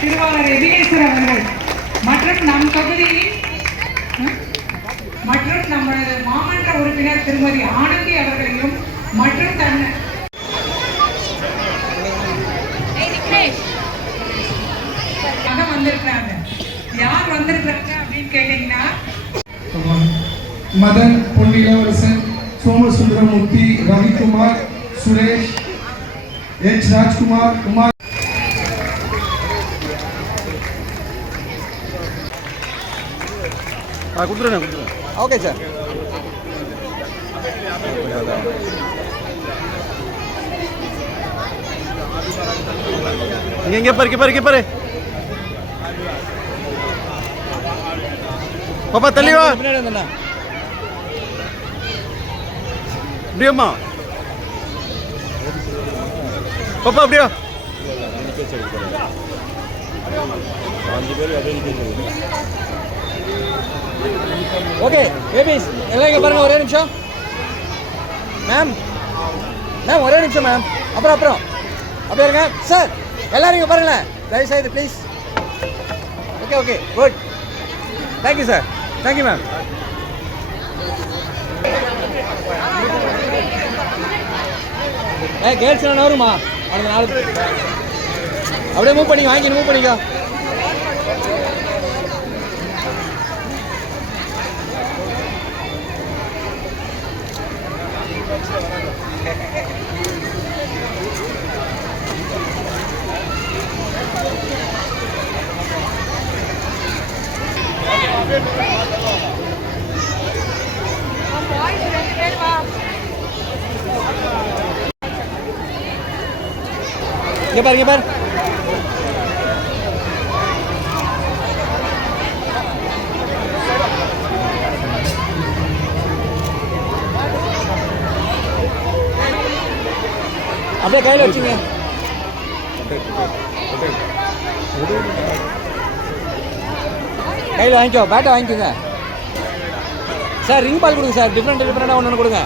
திருவாளர் எதிரேசர் அவர்கள் மற்றும் நம் தொகுதியின் மற்றும் நமது மாமன்ற உறுப்பினர் திருமதி ஆனந்தி அவர்களையும் மற்றும் வந்திருக்கிறாங்க. யார் வந்திருக்கிறாங்க அப்படின்னு கேட்டீங்கன்னா Madhan Ponnilavarasan, Somasundaramoorthy, Ravikumar, Suresh, H Rajkumar, Kumar. Okay sir. இங்கே பாரு பாப்பா தள்ளி வா. அப்படியாம்மா பாப்பா அப்படியா? ஓகே பேபிஸ் எல்லாம் இங்கே பாருங்க. ஒரே நிமிஷம் மேம். ஒரே நிமிஷம் மேம். அப்புறம் அப்படியே இருங்க சார். எல்லாரும் இங்கே பாருங்களேன் தயவுசெய்து please. Okay good. Thank you sir. Thank you ma'am. Girls வருமா அடுத்த நாள்? அப்படியே மூவ் பண்ணிக்கோ. இங்க பாரு. அப்படியே கையில் வச்சுங்க. கையில் வாங்கிக்கோ. பேட்டை வாங்கிக்கோங்க சார். ரிங் பால் கொடுங்க சார். டிஃப்ரெண்டாக ஒன்று கொடுங்க.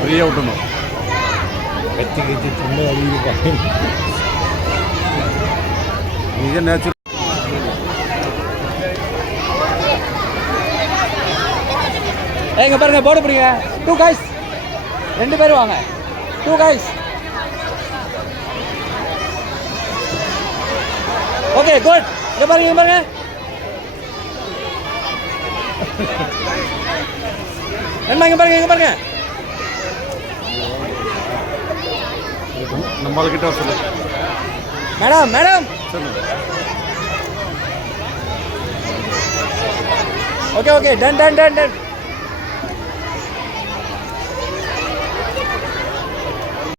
ஃப்ரீயாக விட்டணும். கத்தி தொண்டை அழியிருப்பாங்க. மிக நேச்சுரல். இங்க பாருங்க போர்டு பிடிங்க. 2 guys 2 பேர் வாங்க. 2 guys. Okay good. இங்க பாருங்க. இங்க பாருங்க. நம்மள்கிட்ட சொல்லு மேடம். Okay done.